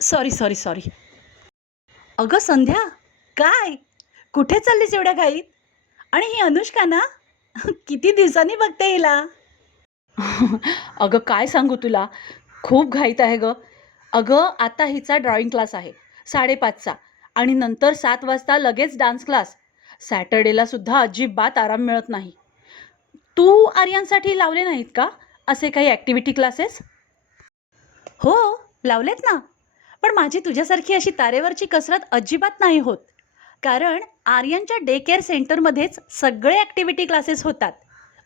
Sorry sorry sorry. अगं संध्या, काय? कुठे चाललीस एवढ्या घाईत? आणि ही अनुष्का ना? किती दिवसांनी बघते हिला. अगं काय सांगू तुला, खूप घाईत आहे गं. अगं आता हिचा ड्रॉइंग क्लास आहे 5:30चा आणि नंतर 7 वाजता लगेच डान्स क्लास. सॅटर्डेला सुद्धा अजिबात आराम मिळत नाही. तू आर्यांसाठी लावले नाहीत का असे काही ॲक्टिव्हिटी क्लासेस? हो, लावलेत ना. पण माझी तुझ्यासारखी अशी तारेवरची कसरत अजिबात नाही होत. कारण आर्यनच्या डे केअर सेंटरमध्येच सगळे ॲक्टिव्हिटी क्लासेस होतात.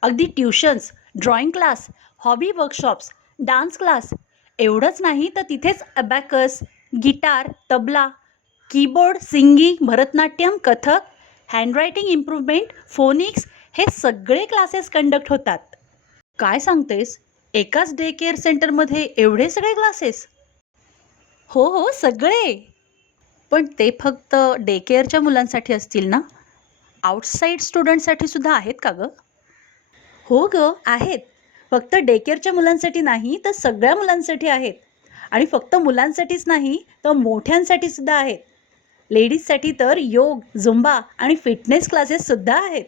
अगदी tuitions, drawing class, hobby workshops, dance class. एवढंच नाही तर तिथेच abacus, guitar, tabla, keyboard, singing, Bharatanatyam, Kathak, handwriting improvement, phoenix हे सगळे क्लासेस कंडक्ट होतात. काय सांगतेस? एकाच डे केअर सेंटरमध्ये एवढे सगळे क्लासेस? हो हो, सगळे. पण ते फक्त डे केअरच्या मुलांसाठी असतील ना? आउटसाईड स्टुडंटसाठी सुद्धा आहेत का गं? हो गं, आहेत. फक्त डे केअरच्या मुलांसाठी नाही, तर सगळ्या मुलांसाठी आहेत. आणि फक्त मुलांसाठीच नाही, तर मोठ्यांसाठी सुद्धा आहेत. लेडीजसाठी तर योग, झुंबा आणि फिटनेस क्लासेस सुद्धा आहेत.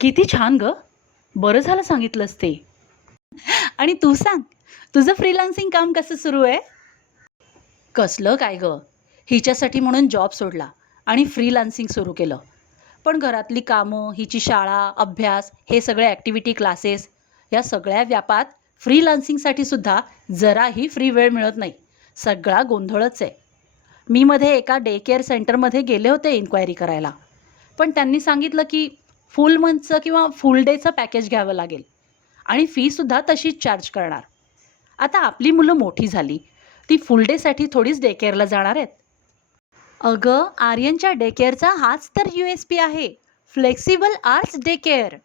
किती छान गं. बरं झालं सांगितलंस ते. आणि तू सांग, तुझं फ्रीलान्सिंग काम कसं सुरू आहे? कसलं काय गं, हिच्यासाठी म्हणून जॉब सोडला आणि फ्रीलान्सिंग सुरू केलं. पण घरातली कामं, हिची शाळा, अभ्यास, हे सगळे ॲक्टिव्हिटी क्लासेस, या सगळ्या व्यापात फ्रीलान्सिंगसाठी सुद्धा जराही फ्री वेळ मिळत नाही. सगळा गोंधळच आहे. मी मध्ये एका डे केअर सेंटरमध्ये गेले होते इन्क्वायरी करायला. पण त्यांनी सांगितलं की फुल मंथचं किंवा फुल डेचं पॅकेज घ्यावं लागेल आणि फीसुद्धा तशीच चार्ज करणार. आता आपली मुलं मोठी झाली, ती फुल डेसाठी थोडीच डे केअरला जाणार आहेत. अगं, आर्यनच्या डे केअरचा हाच तर USP आहे. Flexible arts day care.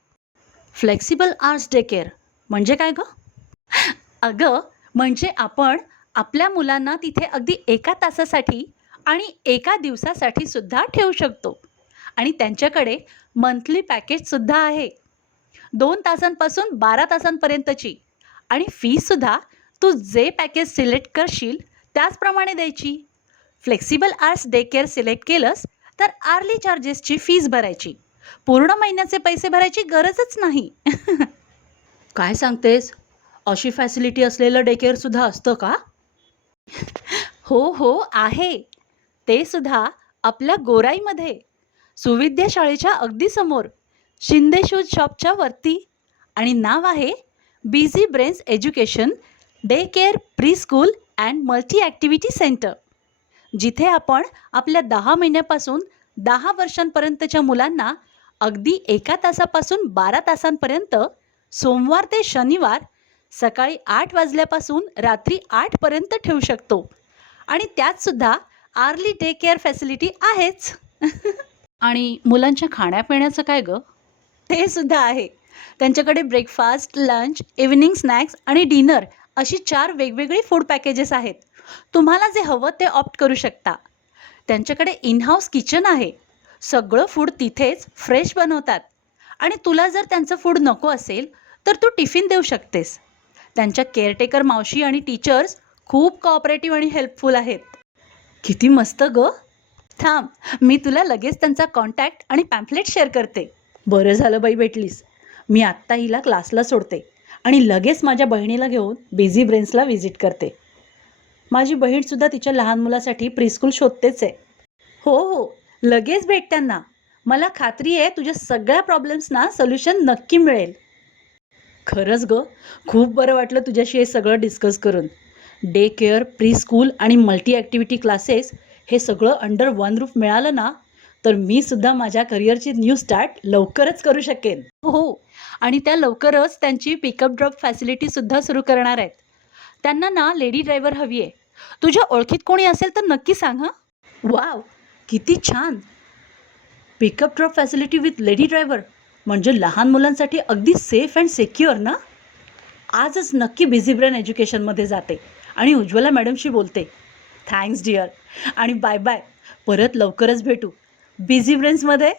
Flexible arts day care म्हणजे काय गं? अगं, म्हणजे आपण आपल्या मुलांना तिथे अगदी 1 तासासाठी आणि 1 दिवसासाठी सुद्धा ठेवू शकतो. आणि त्यांच्याकडे मंथली पॅकेजसुद्धा आहे. 2 तासांपासून 12 तासांपर्यंतची. आणि फीसुद्धा तू जे पॅकेज सिलेक्ट करशील त्याचप्रमाणे द्यायची. Flexible arts day care select केलंस तर आर्ली चार्जेसची फीस भरायची. पूर्ण महिन्याचे पैसे भरायची गरजच नाही. काय सांगतेस? अशी फॅसिलिटी असलेलं डे केअरसुद्धा असतं का? हो हो, आहे. ते सुद्धा आपल्या गोराईमध्ये. सुविद्या शाळेच्या अगदी समोर. शिंदे शूज शॉपच्या वरती. आणि नाव आहे busy brains education day care pre school and multi activity centre. जिथे आपण आपल्या 10 महिन्यापासून 10 वर्षांपर्यंतच्या मुलांना अगदी 1 तासापासून 12 तासांपर्यंत सोमवार ते शनिवार सकाळी 8 वाजल्यापासून रात्री 8 पर्यंत ठेवू शकतो. आणि त्यातसुद्धा आर्ली डे केअर फॅसिलिटी आहेच. आणि मुलांच्या खाण्यापिण्याचं काय गं? ते सुद्धा आहे. त्यांच्याकडे ब्रेकफास्ट, लंच, इव्हिनिंग स्नॅक्स आणि डिनर अशी 4 वेगवेगळी फूड पॅकेजेस आहेत. तुम्हाला जे हवं ते ऑप्ट करू शकता. त्यांच्याकडे इन हाऊस किचन आहे. सगळं फूड तिथेच फ्रेश बनवतात. आणि तुला जर त्यांचं फूड नको असेल, तर तू टिफिन देऊ शकतेस. त्यांच्या केअरटेकर मावशी आणि टीचर्स खूप कोऑपरेटिव्ह आणि हेल्पफुल आहेत. किती मस्त गं. थांब, मी तुला लगेच त्यांचा कॉन्टॅक्ट आणि पॅम्फलेट शेअर करते. बरं झालं बाई भेटलीस. मी आत्ता हिला क्लासला सोडते आणि लगेच माझ्या बहिणीला घेऊन बिझी ब्रेन्सला व्हिजिट करते. माझी बहीणसुद्धा तिच्या लहान मुलासाठी प्रीस्कूल शोधतेच आहे. हो हो, लगेच भेट त्यांना. मला खात्री आहे तुझ्या सगळ्या प्रॉब्लेम्सना सोल्युशन नक्की मिळेल. खरंच गं, खूप बरं वाटलं तुझ्याशी हे सगळं डिस्कस करून. डे केअर, प्री स्कूल आणि मल्टी ॲक्टिव्हिटी क्लासेस हे सगळं अंडर वन रूफ मिळालं ना, तर मी सुद्धा माझ्या करिअरची न्यू स्टार्ट लवकरच करू शकेन. हो, आणि त्या लवकरच त्यांची पिकअप ड्रॉप फॅसिलिटीसुद्धा सुरू करणार आहेत. त्यांना ना लेडी ड्रायव्हर हवी आहे. तुझ्या ओळखीत कोणी असेल तर नक्की सांग हां. वाव, किती छान. Pickup drop facility with lady driver म्हणजे लहान मुलांसाठी अगदी सेफ अँड सिक्युअर ना. आजच नक्की बिझी ब्रेन एज्युकेशनमध्ये जाते आणि उज्ज्वला मॅडमशी बोलते. Thanks dear. आणि बाय बाय. परत लवकरच भेटू बिझी ब्रेन्समध्ये.